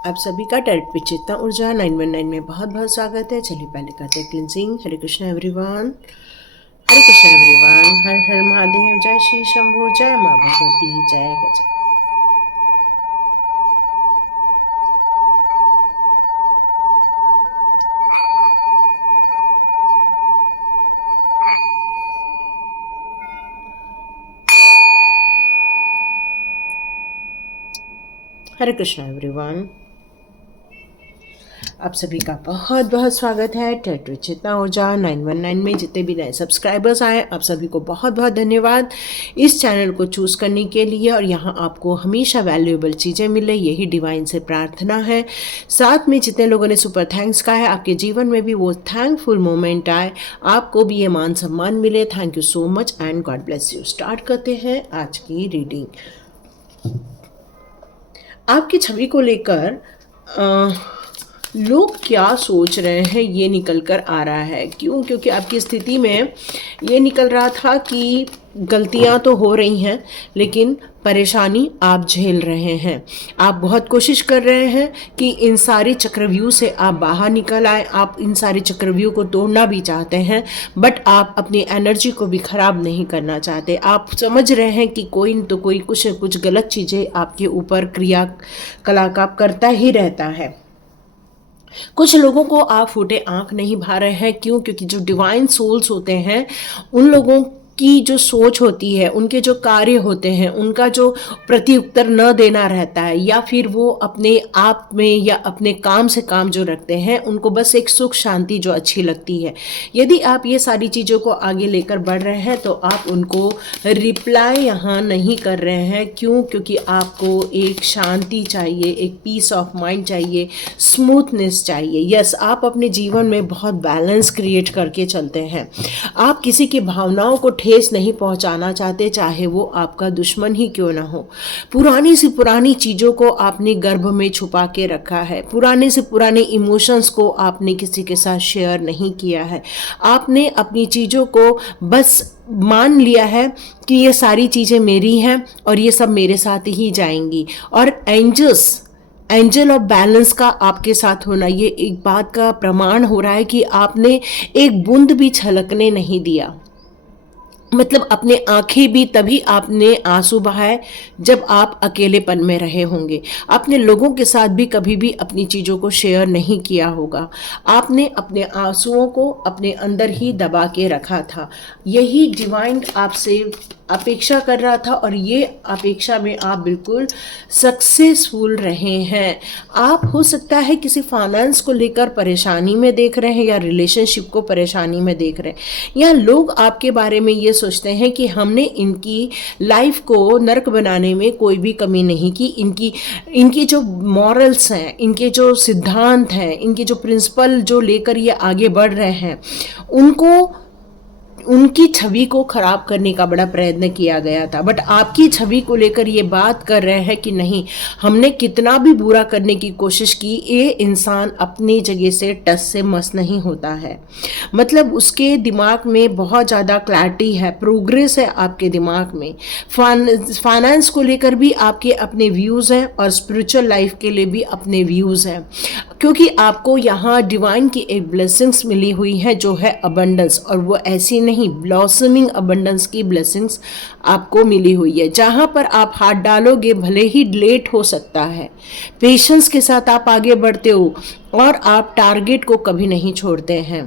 आप सभी का डायरेक्ट विचेतना ऊर्जा 919 में बहुत बहुत स्वागत है। चलिए पहले करते हैं क्लिनजिंग। हरे कृष्ण एवरीवन, हरे कृष्ण एवरीवन, हर हर महादेव, जय श्री शंभू, जय माँ भगवती, जय गजा। हरे कृष्ण एवरीवन, आप सभी का बहुत बहुत स्वागत है डायरेक्ट विचेतना ऊर्जा 919 में। जितने भी नए सब्सक्राइबर्स आए, आप सभी को बहुत बहुत धन्यवाद इस चैनल को चूज़ करने के लिए। और यहाँ आपको हमेशा वैल्यूएबल चीज़ें मिले, यही डिवाइन से प्रार्थना है। साथ में जितने लोगों ने सुपर थैंक्स कहा है, आपके जीवन में भी वो थैंकफुल मोमेंट आए, आपको भी ये मान सम्मान मिले। Thank you so much and God bless you. Start करते हैं आज की रीडिंग। आपकी छवि को लेकर लोग क्या सोच रहे हैं ये निकल कर आ रहा है। क्यों? क्योंकि आपकी स्थिति में ये निकल रहा था कि गलतियां तो हो रही हैं, लेकिन परेशानी आप झेल रहे हैं। आप बहुत कोशिश कर रहे हैं कि इन सारी चक्रव्यूह से आप बाहर निकल आए। आप इन सारे चक्रव्यूह को तोड़ना भी चाहते हैं, बट आप अपनी एनर्जी को भी खराब नहीं करना चाहते। आप समझ रहे हैं कि कोई न तो कोई कुछ न कुछ गलत चीज़ें आपके ऊपर क्रियाकलाप करता ही रहता है। कुछ लोगों को आप फूटे आंख नहीं भा रहे हैं। क्यों? क्योंकि जो डिवाइन सोल्स होते हैं, उन लोगों की जो सोच होती है, उनके जो कार्य होते हैं, उनका जो प्रत्युत्तर न देना रहता है, या फिर वो अपने आप में या अपने काम से काम जो रखते हैं, उनको बस एक सुख शांति जो अच्छी लगती है। यदि आप ये सारी चीज़ों को आगे लेकर बढ़ रहे हैं तो आप उनको रिप्लाई यहाँ नहीं कर रहे हैं। क्यों? क्योंकि आपको एक शांति चाहिए, एक पीस ऑफ माइंड चाहिए, स्मूथनेस चाहिए। यस, आप अपने जीवन में बहुत बैलेंस क्रिएट करके चलते हैं। आप किसी की भावनाओं को ठेस नहीं पहुंचाना चाहते, चाहे वो आपका दुश्मन ही क्यों ना हो। पुरानी से पुरानी चीज़ों को आपने गर्भ में छुपा के रखा है। पुराने से पुराने इमोशंस को आपने किसी के साथ शेयर नहीं किया है। आपने अपनी चीज़ों को बस मान लिया है कि ये सारी चीज़ें मेरी हैं और ये सब मेरे साथ ही जाएंगी। और एंजल ऑफ बैलेंस का आपके साथ होना, ये एक बात का प्रमाण हो रहा है कि आपने एक बूंद भी छलकने नहीं दिया। मतलब अपने आंखें भी तभी आपने आंसू बहाए जब आप अकेलेपन में रहे होंगे। आपने लोगों के साथ भी कभी भी अपनी चीज़ों को शेयर नहीं किया होगा। आपने अपने आंसुओं को अपने अंदर ही दबा के रखा था। यही डिवाइन आपसे अपेक्षा कर रहा था और ये अपेक्षा में आप बिल्कुल सक्सेसफुल रहे हैं। आप हो सकता है किसी फाइनेंस को लेकर परेशानी में देख रहे हैं या रिलेशनशिप को परेशानी में देख रहे हैं, या लोग आपके बारे में ये सोचते हैं कि हमने इनकी लाइफ को नरक बनाने में कोई भी कमी नहीं की। इनकी जो मॉरल्स हैं, इनके जो सिद्धांत हैं, इनके जो प्रिंसिपल जो लेकर ये आगे बढ़ रहे हैं, उनकी छवि को खराब करने का बड़ा प्रयत्न किया गया था। बट आपकी छवि को लेकर ये बात कर रहे हैं कि नहीं, हमने कितना भी बुरा करने की कोशिश की, ये इंसान अपनी जगह से टस से मस नहीं होता है। मतलब उसके दिमाग में बहुत ज़्यादा क्लैरिटी है, प्रोग्रेस है आपके दिमाग में। फाइनेंस को लेकर भी आपके अपने व्यूज़ हैं और स्पिरिचुअल लाइफ के लिए भी अपने व्यूज़ हैं, क्योंकि आपको यहाँ डिवाइन की एक ब्लेसिंग्स मिली हुई है जो है अबंडेंस। और वो ऐसी नहीं, ब्लॉसमिंग अबंडेंस की ब्लेसिंग्स आपको मिली हुई है। जहाँ पर आप हाथ डालोगे, भले ही लेट हो सकता है, पेशेंस के साथ आप आगे बढ़ते हो और आप टारगेट को कभी नहीं छोड़ते हैं।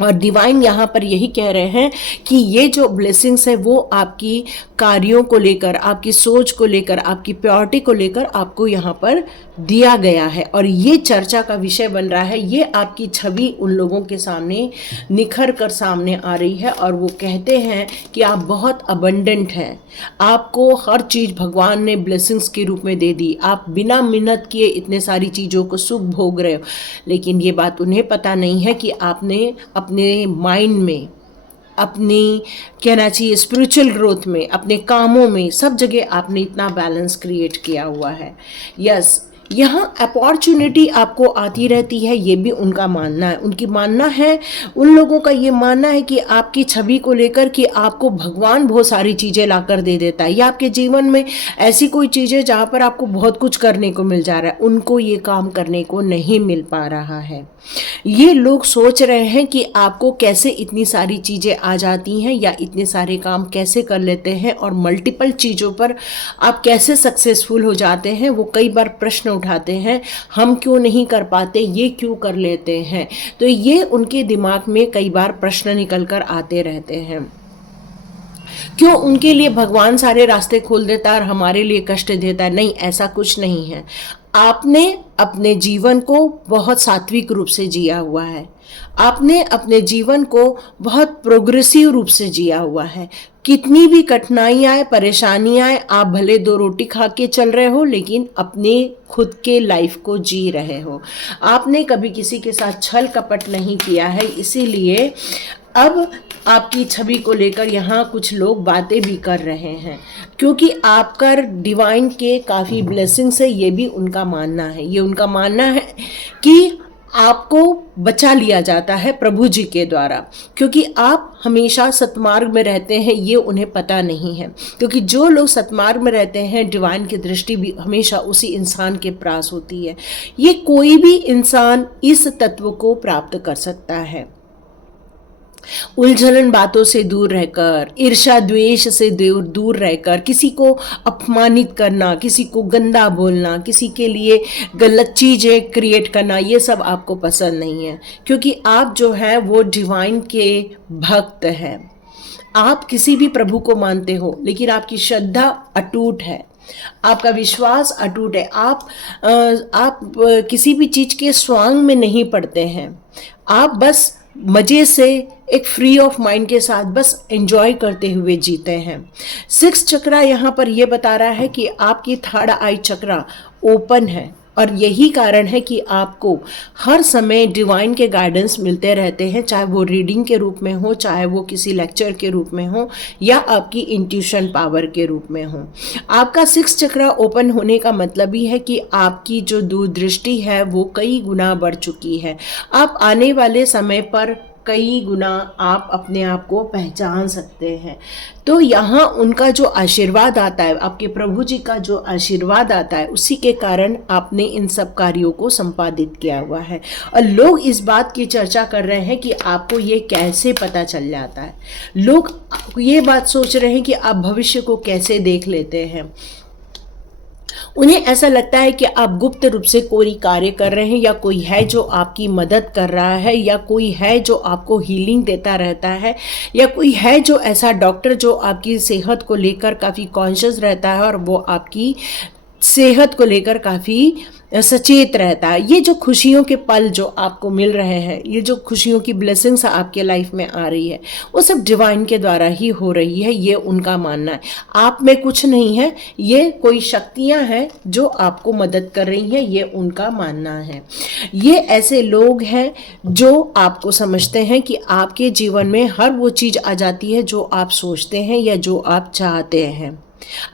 और डिवाइन यहाँ पर यही कह रहे हैं कि ये जो ब्लेसिंग्स है वो आपकी कार्यों को लेकर, आपकी सोच को लेकर, आपकी प्योरिटी को लेकर आपको यहाँ पर दिया गया है। और ये चर्चा का विषय बन रहा है। ये आपकी छवि उन लोगों के सामने निखर कर सामने आ रही है और वो कहते हैं कि आप बहुत अबंडेंट हैं। आपको हर चीज़ भगवान ने ब्लेसिंग्स के रूप में दे दी। आप बिना मिन्नत किए इतने सारी चीज़ों को सुख भोग रहे हो। लेकिन ये बात उन्हें पता नहीं है कि आपने अपने माइंड में, अपनी कहना चाहिए स्पिरिचुअल ग्रोथ में, अपने कामों में, सब जगह आपने इतना बैलेंस क्रिएट किया हुआ है। यस, यहाँ अपॉर्चुनिटी आपको आती रहती है, ये भी उनका मानना है। उनकी मानना है, उन लोगों का ये मानना है कि आपकी छवि को लेकर कि आपको भगवान बहुत सारी चीज़ें लाकर दे देता है, या आपके जीवन में ऐसी कोई चीज़ है जहाँ पर आपको बहुत कुछ करने को मिल जा रहा है, उनको ये काम करने को नहीं मिल पा रहा है। ये लोग सोच रहे हैं कि आपको कैसे इतनी सारी चीज़ें आ जाती हैं, या इतने सारे काम कैसे कर लेते हैं, और मल्टीपल चीज़ों पर आप कैसे सक्सेसफुल हो जाते हैं। वो कई बार प्रश्न उठाते हैं, हम क्यों नहीं कर पाते, ये क्यों कर लेते हैं। तो ये उनके दिमाग में कई बार प्रश्न निकल कर आते रहते हैं। क्यों उनके लिए भगवान सारे रास्ते खोल देता है और हमारे लिए कष्ट देता है? नहीं, ऐसा कुछ नहीं है। आपने अपने जीवन को बहुत सात्विक रूप से जिया हुआ है, आपने अपने जीवन को बहुत प्रोग्रेसिव रूप से जिया हुआ है। कितनी भी कठिनाई आए, परेशानी आए, आप भले 2 रोटी खा के चल रहे हो, लेकिन अपने खुद के लाइफ को जी रहे हो। आपने कभी किसी के साथ छल कपट नहीं किया है, इसीलिए अब आपकी छवि को लेकर यहाँ कुछ लोग बातें भी कर रहे हैं, क्योंकि आपका डिवाइन के काफ़ी ब्लेसिंग्स है, ये भी उनका मानना है। ये उनका मानना है कि आपको बचा लिया जाता है प्रभु जी के द्वारा, क्योंकि आप हमेशा सतमार्ग में रहते हैं, ये उन्हें पता नहीं है। क्योंकि जो लोग सतमार्ग में रहते हैं, डिवाइन की दृष्टि भी हमेशा उसी इंसान के पास होती है। ये कोई भी इंसान इस तत्व को प्राप्त कर सकता है। उलझन बातों से दूर रहकर, ईर्ष्या द्वेष से दूर रहकर, किसी को अपमानित करना, किसी को गंदा बोलना, किसी के लिए गलत चीज़ें क्रिएट करना, ये सब आपको पसंद नहीं है। क्योंकि आप जो है वो डिवाइन के भक्त हैं। आप किसी भी प्रभु को मानते हो, लेकिन आपकी श्रद्धा अटूट है, आपका विश्वास अटूट है। आप किसी भी चीज़ के स्वांग में नहीं पड़ते हैं। आप बस मज़े से एक फ्री ऑफ माइंड के साथ बस एंजॉय करते हुए जीते हैं। 6 चक्रा यहाँ पर ये बता रहा है कि आपकी 3rd आई चक्रा ओपन है, और यही कारण है कि आपको हर समय डिवाइन के गाइडेंस मिलते रहते हैं, चाहे वो रीडिंग के रूप में हो, चाहे वो किसी लेक्चर के रूप में हो, या आपकी इंट्यूशन पावर के रूप में हो। आपका 6 चक्रा ओपन होने का मतलब ही है कि आपकी जो दूरदृष्टि है वो कई गुना बढ़ चुकी है। आप आने वाले समय पर कई गुना आप अपने आप को पहचान सकते हैं। तो यहाँ उनका जो आशीर्वाद आता है, आपके प्रभु जी का जो आशीर्वाद आता है, उसी के कारण आपने इन सब कार्यों को संपादित किया हुआ है। और लोग इस बात की चर्चा कर रहे हैं कि आपको ये कैसे पता चल जाता है। लोग ये बात सोच रहे हैं कि आप भविष्य को कैसे देख लेते हैं। उन्हें ऐसा लगता है कि आप गुप्त रूप से कोई कार्य कर रहे हैं, या कोई है जो आपकी मदद कर रहा है, या कोई है जो आपको हीलिंग देता रहता है, या कोई है जो ऐसा डॉक्टर जो आपकी सेहत को लेकर काफ़ी कॉन्शियस रहता है और वो आपकी सेहत को लेकर काफ़ी सचेत रहता है। ये जो खुशियों के पल जो आपको मिल रहे हैं, ये जो खुशियों की ब्लेसिंग्स आपके लाइफ में आ रही है, वो सब डिवाइन के द्वारा ही हो रही है, ये उनका मानना है। आप में कुछ नहीं है, ये कोई शक्तियां हैं जो आपको मदद कर रही हैं, ये उनका मानना है। ये ऐसे लोग हैं जो आपको समझते हैं कि आपके जीवन में हर वो चीज़ आ जाती है जो आप सोचते हैं या जो आप चाहते हैं।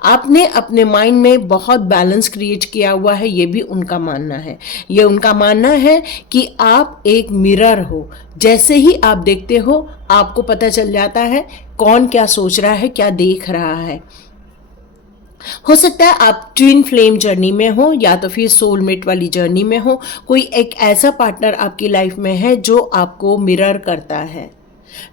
आपने अपने माइंड में बहुत बैलेंस क्रिएट किया हुआ है, ये भी उनका मानना है। ये उनका मानना है कि आप एक मिरर हो, जैसे ही आप देखते हो आपको पता चल जाता है कौन क्या सोच रहा है, क्या देख रहा है। हो सकता है आप ट्विन फ्लेम जर्नी में हो, या तो फिर सोलमेट वाली जर्नी में हो। कोई एक ऐसा पार्टनर आपकी लाइफ में है जो आपको मिरर करता है,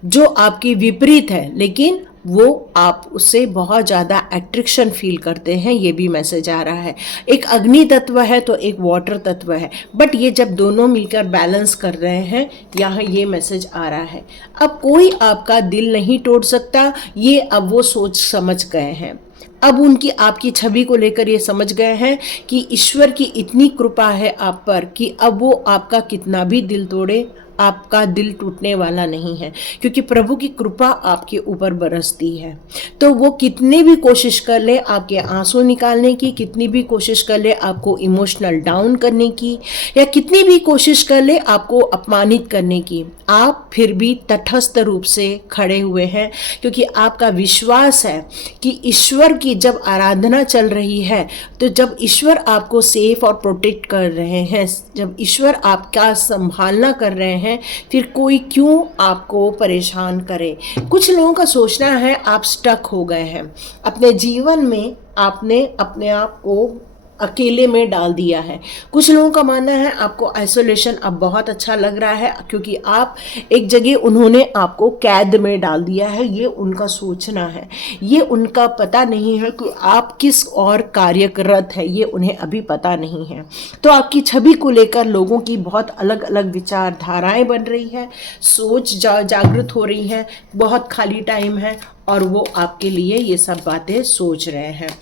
जो आपकी विपरीत है, लेकिन वो आप उससे बहुत ज़्यादा अट्रैक्शन फील करते हैं, ये भी मैसेज आ रहा है। एक अग्नि तत्व है तो एक वाटर तत्व है, बट ये जब दोनों मिलकर बैलेंस कर रहे हैं, यहाँ ये मैसेज आ रहा है। अब कोई आपका दिल नहीं तोड़ सकता, ये अब वो सोच समझ गए हैं। अब उनकी आपकी छवि को लेकर ये समझ गए हैं कि ईश्वर की इतनी कृपा है आप पर कि अब वो आपका कितना भी दिल तोड़े, आपका दिल टूटने वाला नहीं है, क्योंकि प्रभु की कृपा आपके ऊपर बरसती है। तो वो कितनी भी कोशिश कर ले आपके आंसू निकालने की, कितनी भी कोशिश कर ले आपको इमोशनल डाउन करने की, या कितनी भी कोशिश कर ले आपको अपमानित करने की, आप फिर भी तटस्थ रूप से खड़े हुए हैं, क्योंकि आपका विश्वास है कि ईश्वर की जब आराधना चल रही है, तो जब ईश्वर आपको सेफ और प्रोटेक्ट कर रहे हैं, जब ईश्वर आपका संभालना कर रहे हैं, फिर कोई क्यों आपको परेशान करे। कुछ लोगों का सोचना है आप स्टक हो गए हैं अपने जीवन में, आपने अपने आप को अकेले में डाल दिया है। कुछ लोगों का मानना है आपको आइसोलेशन अब बहुत अच्छा लग रहा है, क्योंकि आप एक जगह उन्होंने आपको कैद में डाल दिया है। ये उनका सोचना है, ये उनका पता नहीं है कि आप किस और कार्यरत है, ये उन्हें अभी पता नहीं है। तो आपकी छवि को लेकर लोगों की बहुत अलग अलग विचारधाराएं बन रही है, सोच जागृत हो रही है, बहुत खाली टाइम है और वो आपके लिए ये सब बातें सोच रहे हैं।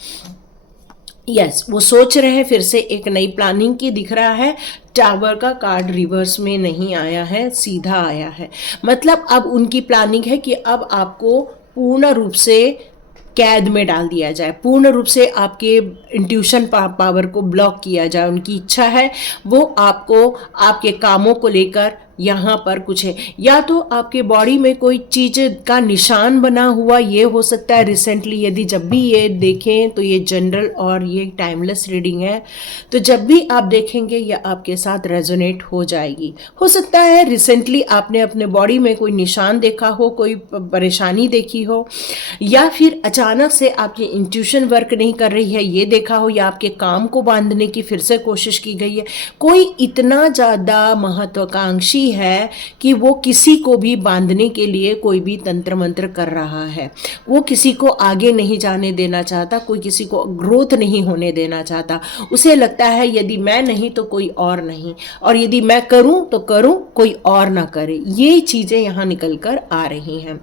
वो सोच रहे हैं फिर से एक नई प्लानिंग की। दिख रहा है टावर का कार्ड रिवर्स में नहीं आया है, सीधा आया है। मतलब अब उनकी प्लानिंग है कि अब आपको पूर्ण रूप से कैद में डाल दिया जाए, पूर्ण रूप से आपके इंट्यूशन पावर को ब्लॉक किया जाए। उनकी इच्छा है वो आपको आपके कामों को लेकर यहाँ पर कुछ है, या तो आपके बॉडी में कोई चीज़ का निशान बना हुआ, ये हो सकता है रिसेंटली। यदि जब भी ये देखें तो ये जनरल और ये टाइमलेस रीडिंग है, तो जब भी आप देखेंगे ये आपके साथ रेजोनेट हो जाएगी। हो सकता है रिसेंटली आपने अपने बॉडी में कोई निशान देखा हो, कोई परेशानी देखी हो, या फिर अचानक से आपकी इंट्यूशन वर्क नहीं कर रही है ये देखा हो, या आपके काम को बांधने की फिर से कोशिश की गई है। कोई इतना ज़्यादा महत्वाकांक्षी है कि वो किसी को भी बांधने के लिए कोई भी तंत्र मंत्र कर रहा है। वो किसी को आगे नहीं जाने देना चाहता, कोई किसी को ग्रोथ नहीं होने देना चाहता। उसे लगता है यदि मैं नहीं तो कोई और नहीं, और यदि मैं करूं तो करूं, कोई और ना करे। ये चीजें यहाँ निकल कर आ रही हैं,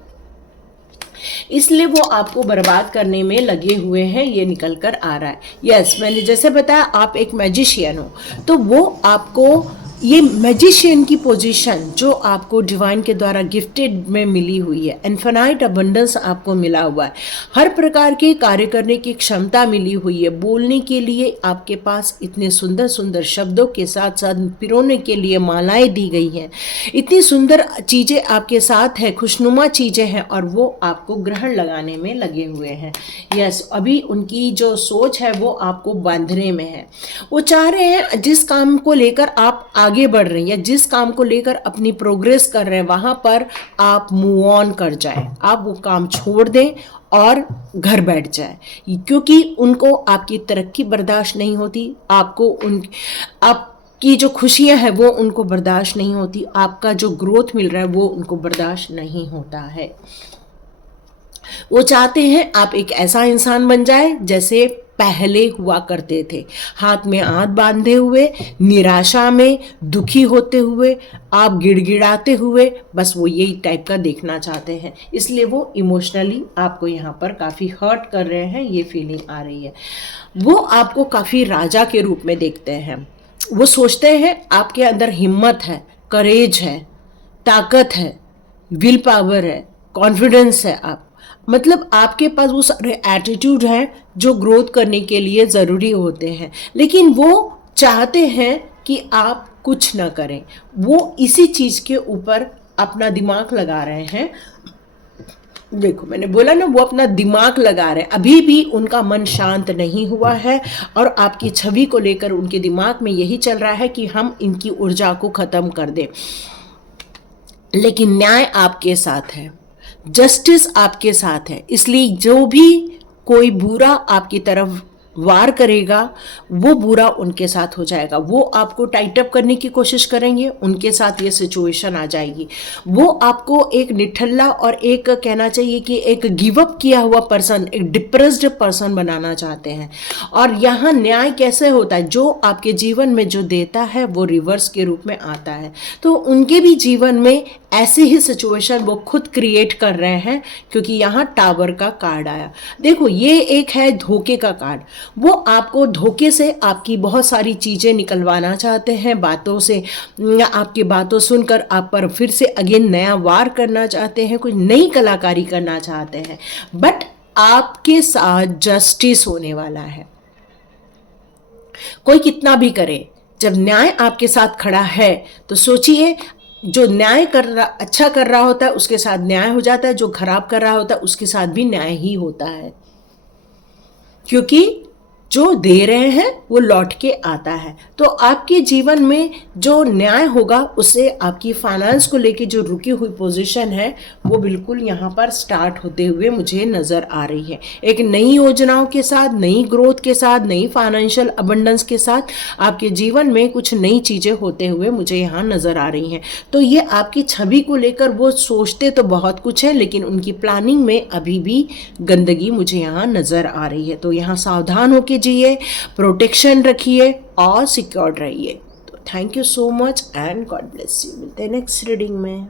इसलिए वो आपको बर्बाद करने में लगे हुए हैं। ये निकल कर आ रहा है। यस, मैंने जैसे बताया आप एक मैजिशियन हो, तो वो आपको ये मैजिशियन की पोजीशन जो आपको डिवाइन के द्वारा गिफ्टेड में मिली हुई है, इन्फिनाइट अबंडेंस आपको मिला हुआ है, हर प्रकार के कार्य करने की क्षमता मिली हुई है, बोलने के लिए आपके पास इतने सुंदर सुंदर शब्दों के साथ साथ पिरोने के लिए मालाएं दी गई हैं, इतनी सुंदर चीज़ें आपके साथ है, खुशनुमा चीज़ें हैं, और वो आपको ग्रहण लगाने में लगे हुए हैं। यस, अभी उनकी जो सोच है वो आपको बांधने में है। वो चाह रहे हैं जिस काम को लेकर आप आगे बढ़ रहे हैं या जिस काम को लेकर अपनी प्रोग्रेस कर रहे हैं वहां पर आप मूव ऑन कर जाए, आप वो काम छोड़ दें और घर बैठ जाए, क्योंकि उनको आपकी तरक्की बर्दाश्त नहीं होती, आपकी जो खुशियां हैं वो उनको बर्दाश्त नहीं होती, आपका जो ग्रोथ मिल रहा है वो उनको बर्दाश्त नहीं होता है। वो चाहते हैं आप एक ऐसा इंसान बन जाए जैसे पहले हुआ करते थे, हाथ में हाथ बांधे हुए, निराशा में, दुखी होते हुए, आप गिड़गिड़ाते हुए, बस वो यही टाइप का देखना चाहते हैं। इसलिए वो इमोशनली आपको यहाँ पर काफ़ी हर्ट कर रहे हैं, ये फीलिंग आ रही है। वो आपको काफ़ी राजा के रूप में देखते हैं। वो सोचते हैं आपके अंदर हिम्मत है, करेज है, ताकत है, विल पावर है, कॉन्फिडेंस है। आप मतलब आपके पास वो सारे एटीट्यूड हैं जो ग्रोथ करने के लिए ज़रूरी होते हैं, लेकिन वो चाहते हैं कि आप कुछ ना करें। वो इसी चीज़ के ऊपर अपना दिमाग लगा रहे हैं। देखो, मैंने बोला ना, वो अपना दिमाग लगा रहे हैं, अभी भी उनका मन शांत नहीं हुआ है, और आपकी छवि को लेकर उनके दिमाग में यही चल रहा है कि हम इनकी ऊर्जा को ख़त्म कर दें। लेकिन न्याय आपके साथ है, जस्टिस आपके साथ है, इसलिए जो भी कोई बुरा आपकी तरफ वार करेगा वो बुरा उनके साथ हो जाएगा। वो आपको टाइट अप करने की कोशिश करेंगे, उनके साथ ये सिचुएशन आ जाएगी। वो आपको एक निठल्ला और एक कहना चाहिए कि एक गिव अप किया हुआ पर्सन, एक डिप्रेस्ड पर्सन बनाना चाहते हैं। और यहाँ न्याय कैसे होता है, जो आपके जीवन में जो देता है वो रिवर्स के रूप में आता है। तो उनके भी जीवन में ऐसे ही सिचुएशन वो खुद क्रिएट कर रहे हैं, क्योंकि यहाँ टावर का कार्ड आया। देखो ये एक है धोखे का कार्ड। वो आपको धोखे से आपकी बहुत सारी चीज़ें निकलवाना चाहते हैं, बातों से, आपकी बातों सुनकर आप पर फिर से अगेन नया वार करना चाहते हैं, कुछ नई कलाकारी करना चाहते हैं। बट आपके साथ जस्टिस होने वाला है। कोई कितना भी करे, जब न्याय आपके साथ खड़ा है तो सोचिए, जो न्याय कर रहा, अच्छा कर रहा होता है उसके साथ न्याय हो जाता है, जो खराब कर रहा होता है उसके साथ भी न्याय ही होता है, क्योंकि जो दे रहे हैं वो लौट के आता है। तो आपके जीवन में जो न्याय होगा उससे आपकी फाइनेंस को लेके जो रुकी हुई पोजीशन है वो बिल्कुल यहाँ पर स्टार्ट होते हुए मुझे नज़र आ रही है। एक नई योजनाओं के साथ, नई ग्रोथ के साथ, नई फाइनेंशियल अबंडेंस के साथ आपके जीवन में कुछ नई चीज़ें होते हुए मुझे यहाँ नज़र आ रही हैं। तो ये आपकी छवि को लेकर वो सोचते तो बहुत कुछ है, लेकिन उनकी प्लानिंग में अभी भी गंदगी मुझे यहाँ नज़र आ रही है। तो यहाँ सावधान होकर जिए, प्रोटेक्शन रखिए और सिक्योर्ड रहिए। तो thank you so much and God bless you. मिलते हैं नेक्स्ट रीडिंग में।